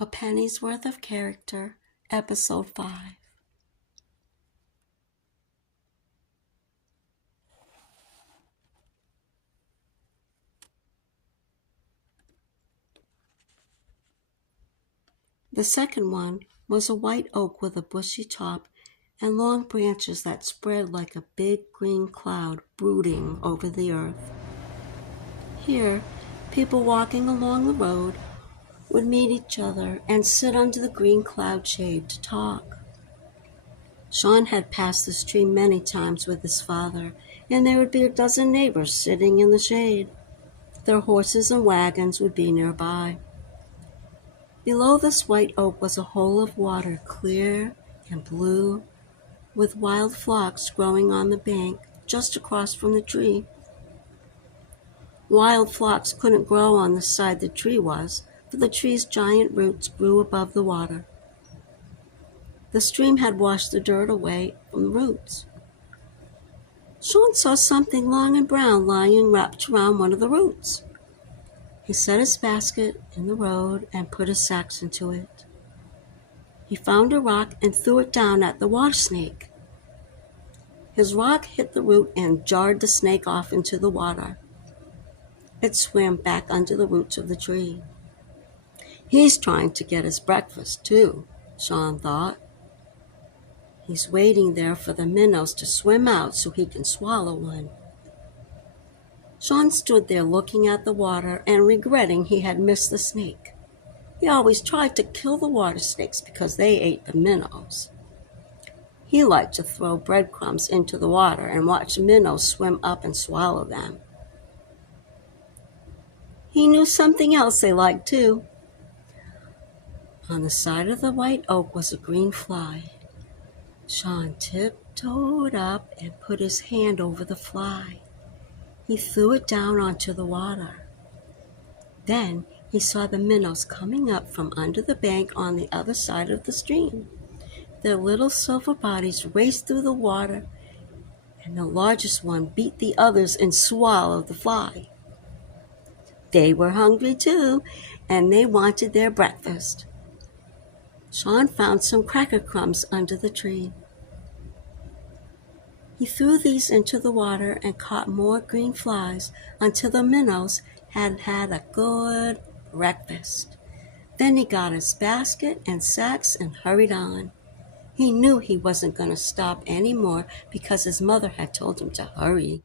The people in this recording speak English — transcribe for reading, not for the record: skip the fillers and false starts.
A Penny's Worth of Character, Episode 5. The second one was a white oak with a bushy top and long branches that spread like a big green cloud brooding over the earth. Here, people walking along the road would meet each other and sit under the green cloud shade to talk. Sean had passed this tree many times with his father, and there would be a dozen neighbors sitting in the shade. Their horses and wagons would be nearby. Below this white oak was a hole of water, clear and blue, with wild phlox growing on the bank just across from the tree. Wild phlox couldn't grow on the side the tree was, for the tree's giant roots grew above the water. The stream had washed the dirt away from the roots. Sean saw something long and brown lying wrapped around one of the roots. He set his basket in the road and put his sacks into it. He found a rock and threw it down at the water snake. His rock hit the root and jarred the snake off into the water. It swam back under the roots of the tree. He's trying to get his breakfast, too, Sean thought. He's waiting there for the minnows to swim out so he can swallow one. Sean stood there looking at the water and regretting he had missed the snake. He always tried to kill the water snakes because they ate the minnows. He liked to throw breadcrumbs into the water and watch minnows swim up and swallow them. He knew something else they liked too. On the side of the white oak was a green fly. Sean tiptoed up and put his hand over the fly. He threw it down onto the water. Then he saw the minnows coming up from under the bank on the other side of the stream. Their little silver bodies raced through the water, and the largest one beat the others and swallowed the fly. They were hungry too, and they wanted their breakfast. Sean found some cracker crumbs under the tree. He threw these into the water and caught more green flies until the minnows had had a good breakfast. Then he got his basket and sacks and hurried on. He knew he wasn't going to stop any more because his mother had told him to hurry.